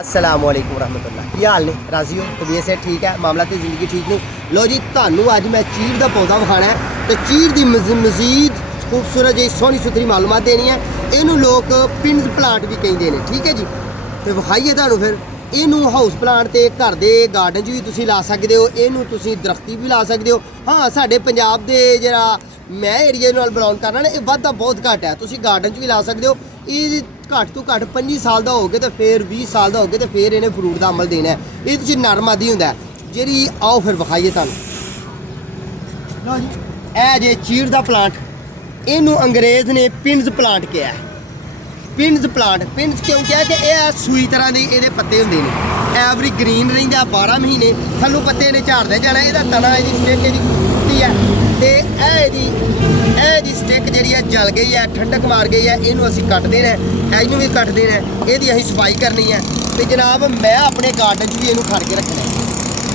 अस्सलाम वालेकुम रहमतुल्लाह। की हाल ने राजी हो? तबीयत से ठीक है? मामला तो जिंदगी ठीक नहीं। लो जी, थानू अज मैं चीड़ का पौधा विखाना है तो चीड़ की मजीद खूबसूरत जी सोहनी सुथरी मालूमात देनी है। इनू लोग पिंड प्लांट भी कहेंगे ने, ठीक है जी। तो विखाइए थानू फिर इनू हाउस प्लांट तो घर के गार्डन भी तुसी ला सकते हो, इनू तुसी दरख्ती भी ला सकते हो। हाँ, साडे पंजाब के जरा मैं एरिया नाल बिलोंग करना ना, ये वाधा बहुत घट है। तुसी गार्डन भी ला सकते हो। ये घट तो घट 25 साल का होगे तो फिर 20 साल का होगे तो फिर इन्हें फ्रूट का अमल देना है। ये तुसी नरम आदि होंगे जी। आओ फिर विखाइए थानू। लो जी, ए जे चीड़ का प्लांट, इनू अंग्रेज ने पिंड्स प्लांट किया है। पिंड्स प्लांट पिंड्स क्यों किया कि यह सूई तरह के ये पत्ते होंगे ने, एवरी ग्रीन रहिंदा 12 महीने थल्लों पत्ते ने झाड़ते जाना। यदा तना इसकी स्टिक इसकी टुटी है तो यह स्टिक जी जल गई है, ठंडक मार गई है, इनू असी कट देना है, इनू भी कट देना है, यदि असी सफाई करनी है। तो जनाब मैं अपने गार्डन भी इनू खड़ के रखना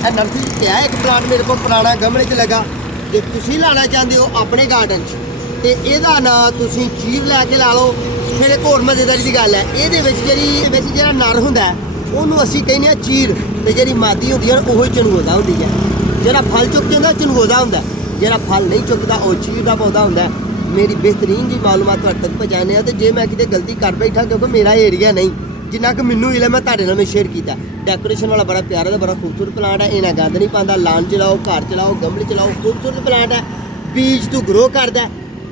है। नर्सरी क्या है, एक प्लांट मेरे को पुराना गमले च लगा। जो तुसी लाना चाहते हो अपने गार्डन तो यदा ना तुसी चीड़ लैके ला लो। फिर एक होर मजेदारी की गल है, ये जरा नर होंगे उन्होंने असी कहने चीड़, तो जी मादी होंगी है वो चनगोदा होंगी है। जरा फल चुक जाता चनगोदा होंगे, जरा फल नहीं चुकता वो चीड़ का पौधा होंगे। मेरी बेहतरीन जी मालूमात तुहाडे तक पहुँचाने तो जे मैं कितने गलती कर बैठा क्योंकि मेरा एरिया नहीं जिन्ना कि मैनू इले मैं तुहाडे नाल शेयर किया। डेकोरेशन वाला बड़ा प्यारा तो बड़ा खूबसूरत प्लांट है। इन्हें गंद नहीं पाता, लान चलाओ, घर चलाओ, गमले चलाओ, खूबसूरत प्लांट है। बीज तू ग्रो करता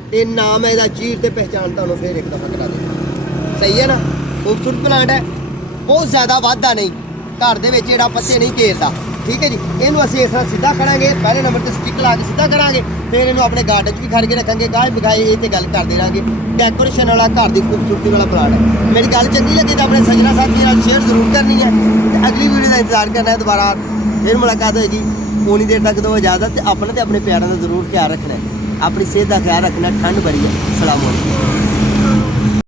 तो नाम है इसका चीड़ तो पहचान तुहानू फिर एक दफ़ा करा देना। सही है ना, खूबसूरत प्लांट है, बहुत ज़्यादा वाधा नहीं, घर के पत्ते नहीं घेरता। ठीक है जी, इनू असीं इस तरह सीधा करांगे, पहले नंबर पर स्टिक ला के सीधा करांगे, फिर इनू अपने गार्डन भी खड़ के रखेंगे। गाय बिगाए ये तो गल करते रहेंगे। डेकोरेशन वाला घर की खूबसूरती वाला प्लांट है। मेरी गल चंगी लगी तो अपने सज्जना साथियों नाल शेयर जरूर करनी है। अगली वीडियो का इंतजार करना है, दोबारा फिर मुलाकात होगी। उन्नी देर तक दो इजाज़त। अपना तो अपने प्यारों का जरूर ख्याल रखना है, अपनी सेहत का ख्याल रखना। ठंड बड़ी है। सलाम अलैकुम।